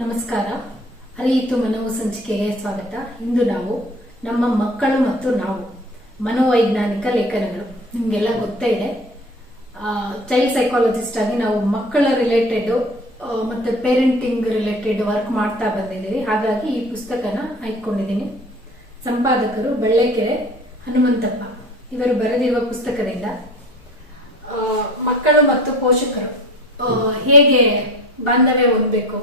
ನಮಸ್ಕಾರ. ಅರಿಯಿತು ಮನವು ಸಂಚಿಕೆಗೆ ಸ್ವಾಗತ. ಇಂದು ನಾವು ನಮ್ಮ ಮಕ್ಕಳು ಮತ್ತು ನಾವು ಮನೋವೈಜ್ಞಾನಿಕ ಲೇಖನಗಳು. ನಿಮಗೆಲ್ಲ ಗೊತ್ತೇ ಇದೆ, ಚೈಲ್ಡ್ ಸೈಕಾಲಜಿಸ್ಟ್ ಆಗಿ ನಾವು ಮಕ್ಕಳ ರಿಲೇಟೆಡ್ ಮತ್ತೆ ಪೇರೆಂಟಿಂಗ್ ರಿಲೇಟೆಡ್ ವರ್ಕ್ ಮಾಡ್ತಾ ಬಂದಿದ್ದೀವಿ. ಹಾಗಾಗಿ ಈ ಪುಸ್ತಕನ ಆಯ್ಕೊಂಡಿದ್ದೀನಿ. ಸಂಪಾದಕರು ಬೆಳ್ಳೆಕೆರೆ ಹನುಮಂತಪ್ಪ. ಇವರು ಬರೆದಿರುವ ಪುಸ್ತಕದಿಂದ ಮಕ್ಕಳು ಮತ್ತು ಪೋಷಕರು ಹೇಗೆ ಬಾಂಧವ್ಯ ಹೊಂದಬೇಕು.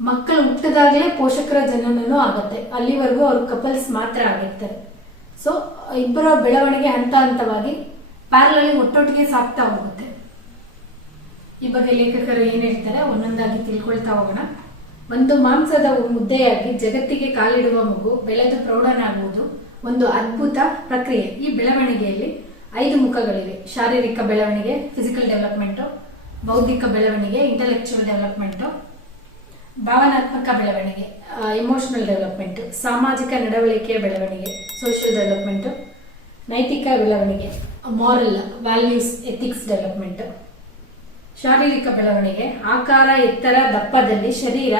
ಮಕ್ಕಳು ಹುಟ್ಟಿದಾಗಲೇ ಪೋಷಕರ ಜನನೂ ಆಗತ್ತೆ, ಅಲ್ಲಿವರೆಗೂ ಅವರು ಕಪಲ್ಸ್ ಮಾತ್ರ ಆಗಿರ್ತಾರೆ. ಸೊ ಇಬ್ಬರ ಬೆಳವಣಿಗೆ ಹಂತ ಹಂತವಾಗಿ ಪ್ಯಾರಲಲ್ಲಿ ಒಟ್ಟೊಟ್ಟಿಗೆ ಸಾಕ್ತಾ ಹೋಗುತ್ತೆ. ಈ ಬಗ್ಗೆ ಲೇಖಕರು ಏನ್ ಹೇಳ್ತಾರೆ ಒಂದೊಂದಾಗಿ ತಿಳ್ಕೊಳ್ತಾ ಹೋಗೋಣ. ಒಂದು ಮಾಂಸದ ಮುದ್ದೆಯಾಗಿ ಜಗತ್ತಿಗೆ ಕಾಲಿಡುವ ಮಗು ಬೆಳೆದು ಪ್ರೌಢನಾಗುವುದು ಒಂದು ಅದ್ಭುತ ಪ್ರಕ್ರಿಯೆ. ಈ ಬೆಳವಣಿಗೆಯಲ್ಲಿ 5 ಮುಖಗಳಿವೆ: ಶಾರೀರಿಕ ಬೆಳವಣಿಗೆ, ಫಿಸಿಕಲ್ ಡೆವಲಪ್ಮೆಂಟ್; ಬೌದ್ಧಿಕ ಬೆಳವಣಿಗೆ, ಇಂಟೆಲೆಕ್ಚುಯಲ್ ಡೆವಲಪ್ಮೆಂಟ್; ಭಾವನಾತ್ಮಕ ಬೆಳವಣಿಗೆ, ಎಮೋಷನಲ್ ಡೆವಲಪ್ಮೆಂಟ್; ಸಾಮಾಜಿಕ ನಡವಳಿಕೆಯ ಬೆಳವಣಿಗೆ, ಸೋಷಿಯಲ್ ಡೆವಲಪ್ಮೆಂಟ್; ನೈತಿಕ ಬೆಳವಣಿಗೆ, ಮಾರಲ್ ವ್ಯಾಲ್ಯೂಸ್, ಎಥಿಕ್ಸ್ ಡೆವಲಪ್ಮೆಂಟ್; ಶಾರೀರಿಕ ಬೆಳವಣಿಗೆ, ಆಕಾರ, ಎತ್ತರ, ದಪ್ಪದಲ್ಲಿ ಶರೀರ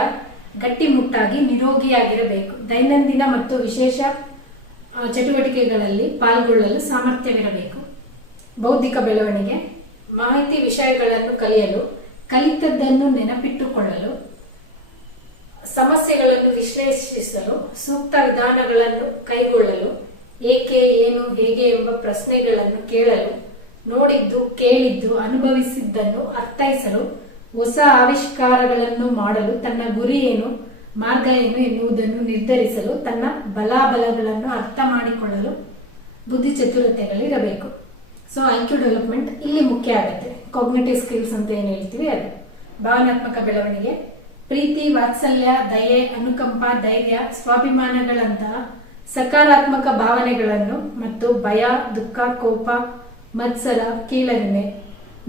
ಗಟ್ಟಿಮುಟ್ಟಾಗಿ ನಿರೋಗಿಯಾಗಿರಬೇಕು, ದೈನಂದಿನ ಮತ್ತು ವಿಶೇಷ ಚಟುವಟಿಕೆಗಳಲ್ಲಿ ಪಾಲ್ಗೊಳ್ಳಲು ಸಾಮರ್ಥ್ಯವಿರಬೇಕು. ಬೌದ್ಧಿಕ ಬೆಳವಣಿಗೆ, ಮಾಹಿತಿ ವಿಷಯಗಳನ್ನು ಕಲಿಯಲು, ಕಲಿತದ್ದನ್ನು ನೆನಪಿಟ್ಟುಕೊಳ್ಳಲು, ಸಮಸ್ಯೆಗಳನ್ನು ವಿಶ್ಲೇಷಿಸಲು, ಸೂಕ್ತ ವಿಧಾನಗಳನ್ನು ಕೈಗೊಳ್ಳಲು, ಏಕೆ, ಏನು, ಹೇಗೆ ಎಂಬ ಪ್ರಶ್ನೆಗಳನ್ನು ಕೇಳಲು, ನೋಡಿದ್ದು, ಕೇಳಿದ್ದು, ಅನುಭವಿಸಿದ್ದನ್ನು ಅರ್ಥೈಸಲು, ಹೊಸ ಆವಿಷ್ಕಾರಗಳನ್ನು ಮಾಡಲು, ತನ್ನ ಗುರಿ ಏನು, ಮಾರ್ಗ ಏನು ಎನ್ನುವುದನ್ನು ನಿರ್ಧರಿಸಲು, ತನ್ನ ಬಲಾಬಲಗಳನ್ನು ಅರ್ಥ ಮಾಡಿಕೊಳ್ಳಲು ಬುದ್ಧಿ ಚತುರತೆಗಳಿರಬೇಕು. ಸೊ ಐಕ್ಯೂ ಡೆವಲಪ್ಮೆಂಟ್ ಇಲ್ಲಿ ಮುಖ್ಯ ಆಗುತ್ತೆ. ಕಾಗ್ನಿಟಿವ್ ಸ್ಕಿಲ್ಸ್ ಅಂತ ಏನು ಹೇಳ್ತೀವಿ ಅದು. ಭಾವನಾತ್ಮಕ ಬೆಳವಣಿಗೆ, ಪ್ರೀತಿ, ವಾತ್ಸಲ್ಯ, ದಯೆ, ಅನುಕಂಪ, ಧೈರ್ಯ, ಸ್ವಾಭಿಮಾನಗಳಂತಹ ಸಕಾರಾತ್ಮಕ ಭಾವನೆಗಳನ್ನು ಮತ್ತು ಭಯ, ದುಃಖ, ಕೋಪ, ಮತ್ಸರ, ಕೀಳರಿಮೆ,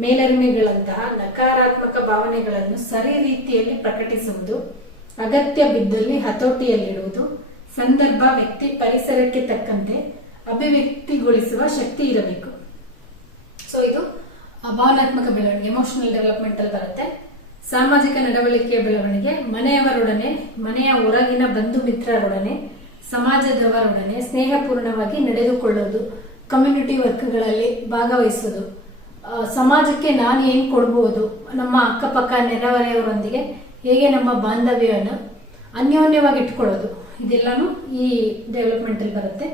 ಮೇಲರಿಮೆಗಳಂತಹ ನಕಾರಾತ್ಮಕ ಭಾವನೆಗಳನ್ನು ಸರಿ ರೀತಿಯಲ್ಲಿ ಪ್ರಕಟಿಸುವುದು, ಅಗತ್ಯ ಬಿದ್ದಲ್ಲಿ ಹತೋಟಿಯಲ್ಲಿಡುವುದು, ಸಂದರ್ಭ, ವ್ಯಕ್ತಿ, ಪರಿಸರಕ್ಕೆ ತಕ್ಕಂತೆ ಅಭಿವ್ಯಕ್ತಿಗೊಳಿಸುವ ಶಕ್ತಿ ಇರಬೇಕು. ಸೊ ಇದು ಭಾವನಾತ್ಮಕ ಬೆಳವಣಿಗೆ, ಎಮೋಷನಲ್ ಡೆವಲಪ್ಮೆಂಟ್ ಅಲ್ಲಿ ಬರುತ್ತೆ. ಸಾಮಾಜಿಕ ನಡವಳಿಕೆಯ ಬೆಳವಣಿಗೆ, ಮನೆಯವರೊಡನೆ, ಮನೆಯ ಹೊರಗಿನ ಬಂಧು ಮಿತ್ರರೊಡನೆ, ಸಮಾಜದವರೊಡನೆ ಸ್ನೇಹಪೂರ್ಣವಾಗಿ ನಡೆದುಕೊಳ್ಳುವುದು, ಕಮ್ಯುನಿಟಿ ವರ್ಕ್ಗಳಲ್ಲಿ ಭಾಗವಹಿಸುವುದು, ಸಮಾಜಕ್ಕೆ ನಾನು ಏನ್ ಕೊಡ್ಬೋದು, ನಮ್ಮ ಅಕ್ಕಪಕ್ಕ ನೆರೆಹೊರೆಯವರೊಂದಿಗೆ ಹೇಗೆ ನಮ್ಮ ಬಾಂಧವ್ಯವನ್ನು ಅನ್ಯೋನ್ಯವಾಗಿ ಇಟ್ಕೊಳ್ಳೋದು, ಇದೆಲ್ಲಾನು ಈ ಡೆವಲಪ್ಮೆಂಟ್ ಅಲ್ಲಿ ಬರುತ್ತೆ.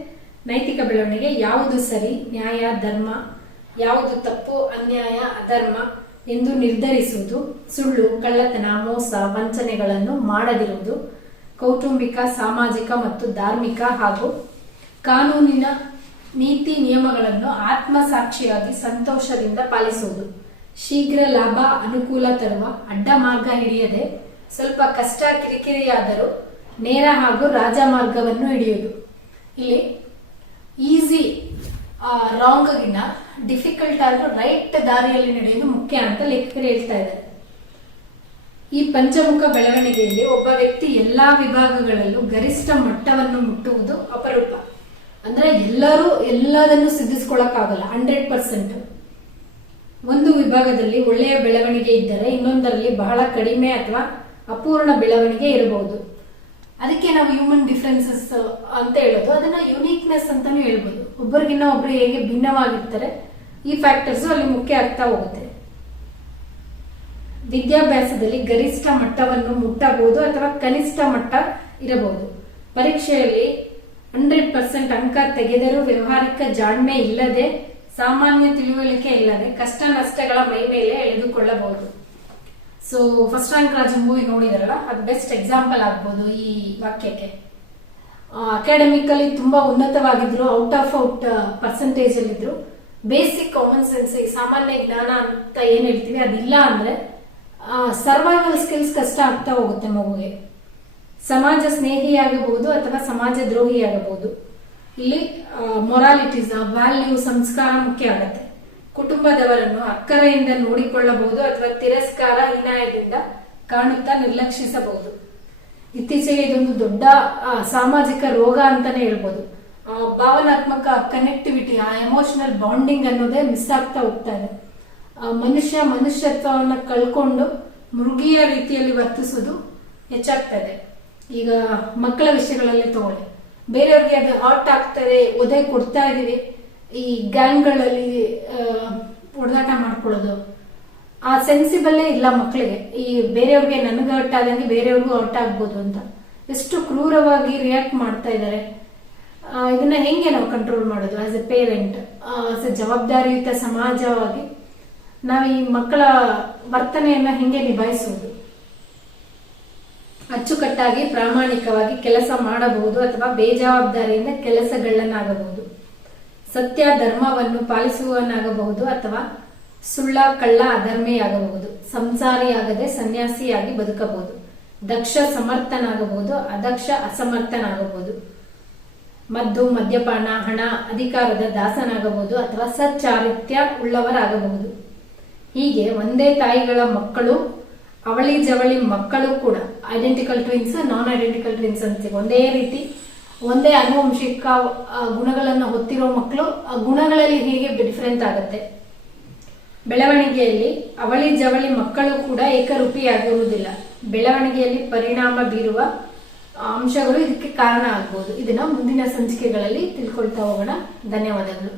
ನೈತಿಕ ಬೆಳವಣಿಗೆ, ಯಾವುದು ಸರಿ, ನ್ಯಾಯ, ಧರ್ಮ, ಯಾವುದು ತಪ್ಪು, ಅನ್ಯಾಯ, ಅಧರ್ಮ ಎಂದು ನಿರ್ಧರಿಸುವುದು, ಸುಳ್ಳು, ಕಳ್ಳತನ, ಮೋಸ, ವಂಚನೆಗಳನ್ನು ಮಾಡದಿರುವುದು, ಕೌಟುಂಬಿಕ, ಸಾಮಾಜಿಕ ಮತ್ತು ಧಾರ್ಮಿಕ ಹಾಗೂ ಕಾನೂನಿನ ನೀತಿ ನಿಯಮಗಳನ್ನು ಆತ್ಮಸಾಕ್ಷಿಯಾಗಿ ಸಂತೋಷದಿಂದ ಪಾಲಿಸುವುದು, ಶೀಘ್ರ ಲಾಭ, ಅನುಕೂಲ ತರುವ, ಅಡ್ಡ ಮಾರ್ಗ ಹಿಡಿಯದೆ ಸ್ವಲ್ಪ ಕಷ್ಟ ಕಿರಿಕಿರಿಯಾದರೂ ನೇರ ಹಾಗೂ ರಾಜಮಾರ್ಗವನ್ನು ಹಿಡಿಯುವುದು. ಇಲ್ಲಿ ಈಸಿ ರಾಂಗ್ ಗಿನ್ನ ಡಿಫಿಕಲ್ಟ್ ಆದ್ರೂ ರೈಟ್ ದಾರಿಯಲ್ಲಿ ನಡೆಯುವುದು ಮುಖ್ಯ ಅಂತ ಲೇಖಕರು ಹೇಳ್ತಾ ಇದ್ದಾರೆ. ಈ ಪಂಚಮುಖ ಬೆಳವಣಿಗೆಯಲ್ಲಿ ಒಬ್ಬ ವ್ಯಕ್ತಿ ಎಲ್ಲಾ ವಿಭಾಗಗಳಲ್ಲೂ ಗರಿಷ್ಠ ಮಟ್ಟವನ್ನು ಮುಟ್ಟುವುದು ಅಪರೂಪ. ಅಂದ್ರೆ ಎಲ್ಲರೂ ಎಲ್ಲದನ್ನು ಸಿದ್ಧಿಸ್ಕೊಳಕ್ಕಾಗಲ್ಲ 100%. ಒಂದು ವಿಭಾಗದಲ್ಲಿ ಒಳ್ಳೆಯ ಬೆಳವಣಿಗೆ ಇದ್ದರೆ ಇನ್ನೊಂದರಲ್ಲಿ ಬಹಳ ಕಡಿಮೆ ಅಥವಾ ಅಪೂರ್ಣ ಬೆಳವಣಿಗೆ ಇರಬಹುದು. ಅದಕ್ಕೆ ನಾವು ಹ್ಯೂಮನ್ ಡಿಫರೆನ್ಸಸ್ ಅಂತ ಹೇಳೋದು. ಅದನ್ನ ಯುನೀಕ್ನೆಸ್ ಅಂತಾನು ಹೇಳ್ಬೋದು. ಒಬ್ಬರಿಗಿನ್ನ ಒಬ್ರು ಹೇಗೆ ಭಿನ್ನವಾಗಿರ್ತಾರೆ, ಈ ಫ್ಯಾಕ್ಟರ್ಸ್ ಅಲ್ಲಿ ಮುಖ್ಯ ಆಗ್ತಾ ಹೋಗುತ್ತೆ. ವಿದ್ಯಾಭ್ಯಾಸದಲ್ಲಿ ಗರಿಷ್ಠ ಮಟ್ಟವನ್ನು ಮುಟ್ಟಬಹುದು ಅಥವಾ ಕನಿಷ್ಠ ಮಟ್ಟ ಇರಬಹುದು. ಪರೀಕ್ಷೆಯಲ್ಲಿ 100% ಅಂಕ ತೆಗೆದರೂ ವ್ಯವಹಾರಿಕ ಜಾಣ್ಮೆ ಇಲ್ಲದೆ, ಸಾಮಾನ್ಯ ತಿಳುವಳಿಕೆ ಇಲ್ಲದೆ ಕಷ್ಟ ನಷ್ಟಗಳ ಮೈ ಮೇಲೆ ಎಳೆದುಕೊಳ್ಳಬಹುದು. So first rank Raju movie ನೋಡಿದಾರಲ್ಲ, ಅದು ಬೆಸ್ಟ್ ಎಕ್ಸಾಂಪಲ್ ಆಗ್ಬೋದು ಈ ವಾಕ್ಯಕ್ಕೆ. ಅಕಾಡೆಮಿಕಲಿ ತುಂಬಾ ಉನ್ನತವಾಗಿದ್ರು, ಔಟ್ ಆಫ್ ಪರ್ಸೆಂಟೇಜ್ ಅಲ್ಲಿದ್ರು, ಬೇಸಿಕ್ ಕಾಮನ್ ಸೆನ್ಸ್, ಈ ಸಾಮಾನ್ಯ ಜ್ಞಾನ ಅಂತ ಏನ್ ಹೇಳ್ತೀವಿ ಅದಿಲ್ಲ ಅಂದ್ರೆ ಸರ್ವೈವಲ್ ಸ್ಕಿಲ್ಸ್ ಕಷ್ಟ ಆಗ್ತಾ ಹೋಗುತ್ತೆ ಮಗುಗೆ. ಸಮಾಜ ಸ್ನೇಹಿಯಾಗಬಹುದು ಅಥವಾ ಸಮಾಜ ದ್ರೋಹಿಯಾಗಬಹುದು. ಇಲ್ಲಿ ಮೊರಾಲಿಟೀಸ್, ವ್ಯಾಲ್ಯೂ, ಸಂಸ್ಕಾರ ಮುಖ್ಯ ಆಗತ್ತೆ. ಕುಟುಂಬದವರನ್ನು ಅಕ್ಕರೆಯಿಂದ ನೋಡಿಕೊಳ್ಳಬಹುದು ಅಥವಾ ತಿರಸ್ಕಾರ, ಹೀನಾಯದಿಂದ ಕಾಣುತ್ತಾ ನಿರ್ಲಕ್ಷಿಸಬಹುದು. ಇತ್ತೀಚೆಗೆ ಇದೊಂದು ದೊಡ್ಡ ಸಾಮಾಜಿಕ ರೋಗ ಅಂತಾನೆ ಹೇಳ್ಬೋದು. ಭಾವನಾತ್ಮಕ ಕನೆಕ್ಟಿವಿಟಿ, ಆ ಎಮೋಷನಲ್ ಬಾಂಡಿಂಗ್ ಅನ್ನೋದೇ ಮಿಸ್ ಆಗ್ತಾ ಹೋಗ್ತಾ ಇದೆ. ಮನುಷ್ಯತ್ವವನ್ನು ಕಳ್ಕೊಂಡು ಮೃಗೀಯ ರೀತಿಯಲ್ಲಿ ವರ್ತಿಸೋದು ಹೆಚ್ಚಾಗ್ತದೆ. ಈಗ ಮಕ್ಕಳ ವಿಷಯಗಳಲ್ಲಿ ತಗೊಳ್ಳಿ, ಬೇರೆಯವ್ರಿಗೆ ಅದು ಹಾಟ್ ಆಗ್ತದೆ, ಒದೆ ಕೊಡ್ತಾ ಇದೀವಿ, ಈ ಗ್ಯಾಂಗ್ಗಳಲ್ಲಿ ಹೊಡೆದಾಟ ಮಾಡ್ಕೊಳ್ಳೋದು, ಆ ಸೆನ್ಸಿಬಲ್ಲೇ ಇಲ್ಲ ಮಕ್ಕಳಿಗೆ. ಈ ಬೇರೆಯವ್ರಿಗೆ ನನಗೆ ಹರ್ಟ್ ಆದಂಗೆ ಬೇರೆಯವ್ರಿಗೂ ಹರ್ಟ್ ಆಗ್ಬೋದು ಅಂತ ಎಷ್ಟು ಕ್ರೂರವಾಗಿ ರಿಯಾಕ್ಟ್ ಮಾಡ್ತಾ ಇದ್ದಾರೆ. ಇದನ್ನ ಹೆಂಗೆ ನಾವು ಕಂಟ್ರೋಲ್ ಮಾಡೋದು? As A parent, as A ಜವಾಬ್ದಾರಿಯುತ ಸಮಾಜವಾಗಿ ನಾವು ಈ ಮಕ್ಕಳ ವರ್ತನೆಯನ್ನ ಹೆಂಗೆ ನಿಭಾಯಿಸುವುದು? ಅಚ್ಚುಕಟ್ಟಾಗಿ ಪ್ರಾಮಾಣಿಕವಾಗಿ ಕೆಲಸ ಮಾಡಬಹುದು ಅಥವಾ ಬೇಜವಾಬ್ದಾರಿಯಿಂದ ಕೆಲಸಗಳನ್ನಾಗಬಹುದು. ಸತ್ಯ ಧರ್ಮವನ್ನು ಪಾಲಿಸುವವನಾಗಬಹುದು ಅಥವಾ ಸುಳ್ಳ ಕಳ್ಳ ಅಧರ್ಮಿಯಾಗಬಹುದು. ಸಂಸಾರಿಯಾಗದೆ ಸನ್ಯಾಸಿಯಾಗಿ ಬದುಕಬಹುದು. ದಕ್ಷ ಸಮರ್ಥನಾಗಬಹುದು, ಅದಕ್ಷ ಅಸಮರ್ಥನಾಗಬಹುದು. ಮದ್ದು, ಮದ್ಯಪಾನ, ಹಣ, ಅಧಿಕಾರದ ದಾಸನಾಗಬಹುದು ಅಥವಾ ಸಚ್ಚಾರಿತ್ರ್ಯ ಉಳ್ಳವರಾಗಬಹುದು. ಹೀಗೆ ಒಂದೇ ತಾಯಿಗಳ ಮಕ್ಕಳು, ಅವಳಿ ಜವಳಿ ಮಕ್ಕಳು ಕೂಡ ಐಡೆಂಟಿಕಲ್ ಟ್ವಿನ್ಸ್, ನಾನ್ ಐಡೆಂಟಿಕಲ್ ಟ್ವಿನ್ಸ್ ಅಂತೀವಿ. ಒಂದೇ ರೀತಿ ಒಂದೇ ಆನುವಂಶಿಕ ಗುಣಗಳನ್ನು ಹೊತ್ತಿರೋ ಮಕ್ಕಳು, ಆ ಗುಣಗಳಲ್ಲಿ ಹೇಗೆ ಡಿಫರೆಂಟ್ ಆಗುತ್ತೆ. ಬೆಳವಣಿಗೆಯಲ್ಲಿ ಅವಳಿ ಜವಳಿ ಮಕ್ಕಳು ಕೂಡ ಏಕರೂಪಿಯಾಗಿರುವುದಿಲ್ಲ. ಬೆಳವಣಿಗೆಯಲ್ಲಿ ಪರಿಣಾಮ ಬೀರುವ ಅಂಶಗಳು ಇದಕ್ಕೆ ಕಾರಣ ಆಗ್ಬಹುದು. ಇದನ್ನ ಮುಂದಿನ ಸಂಚಿಕೆಗಳಲ್ಲಿ ತಿಳ್ಕೊಳ್ತಾ ಹೋಗೋಣ. ಧನ್ಯವಾದಗಳು.